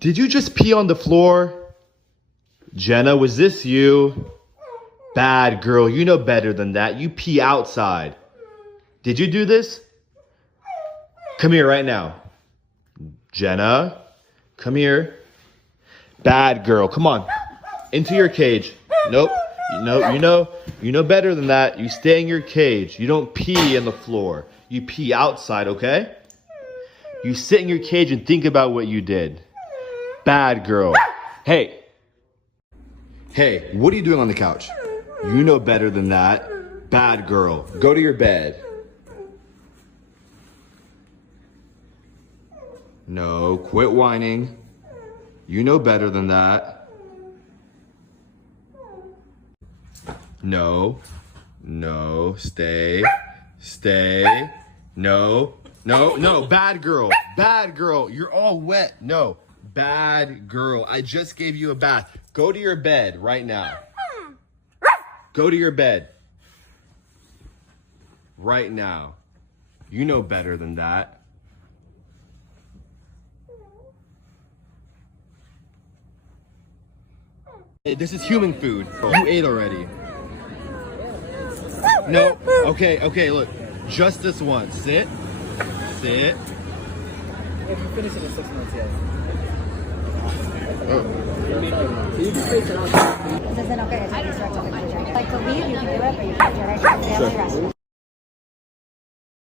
Did you just pee on the floor? Jenna, was this you? Bad girl, you know better than that. You pee outside. Did you do this? Come here right now. Jenna, come here. Bad girl, come on. Into your cage. Nope. You know better than that. You stay in your cage. You don't pee in the floor. You pee outside, okay? You sit in your cage and think about what you did. Bad girl. Hey, what are you doing on the couch? You know better than that. Bad girl. Go to your bed. No, quit whining. You know better than that. No, stay. No, bad girl. You're all wet. No, bad girl. I just gave you a bath. Go to your bed right now. Go to your bed. Right now. You know better than that. Hey, this is human food. You ate already. No. Okay, look. Just this one. Sit. If you finish it in 6 months, yes. Oh. This isn't okay. It's like to leave, you can do it, but you can't do it.